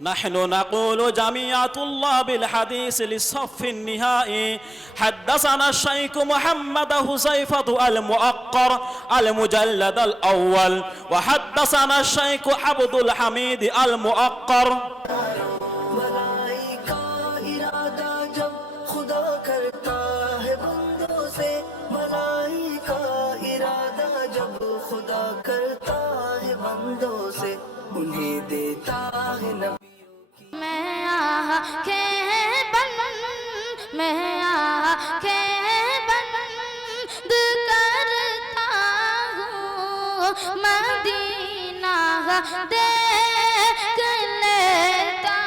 نحن نقول جميع طلاب الحديث للصف النهائي حدثنا الشيخ محمد حذيفة المؤقر المجلد الأول وحدثنا الشيخ عبد الحميد المؤقر بھلائی کا ارادہ جب خدا کرتا ہے بندوں سے۔ بھلائی کا ارادہ جب خدا کرتا ہے بندوں سے انہیں دیتا ہے نبیوں کی۔ میں آنکھیں بند کرتا ہوں مدینہ دیکھ لیتا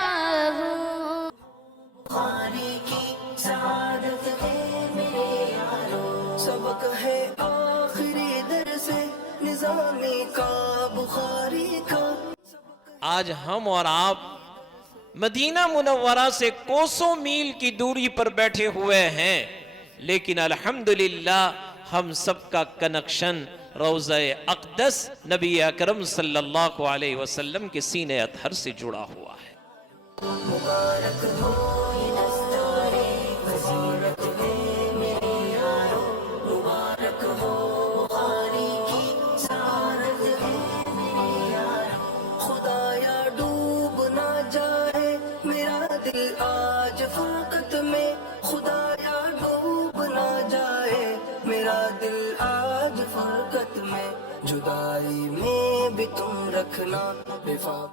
ہوں۔ بخاری کی سعادت ہے میرے یارو۔ سبق ہے آخری درس نظامی کا بخاری کا۔ آج ہم اور آپ مدینہ منورہ سے کوسوں میل کی دوری پر بیٹھے ہوئے ہیں، لیکن الحمدللہ ہم سب کا کنکشن روضہ اقدس نبی اکرم صلی اللہ علیہ وسلم کے سینہ اطہر سے جڑا ہوا ہے۔ مبارک ہو یہ دستارِ فضیلت ہے میرے یارو۔ مبارک ہو بخاری کی سعادت ہے میرے یارو۔ خدایا ڈوب نہ جائے میرا دل آج فرقت میں۔ خدایا ڈوب نہ جائے میرا دل آج فرقت میں۔ جدائی میں بھی تم رکھنا وفاق۔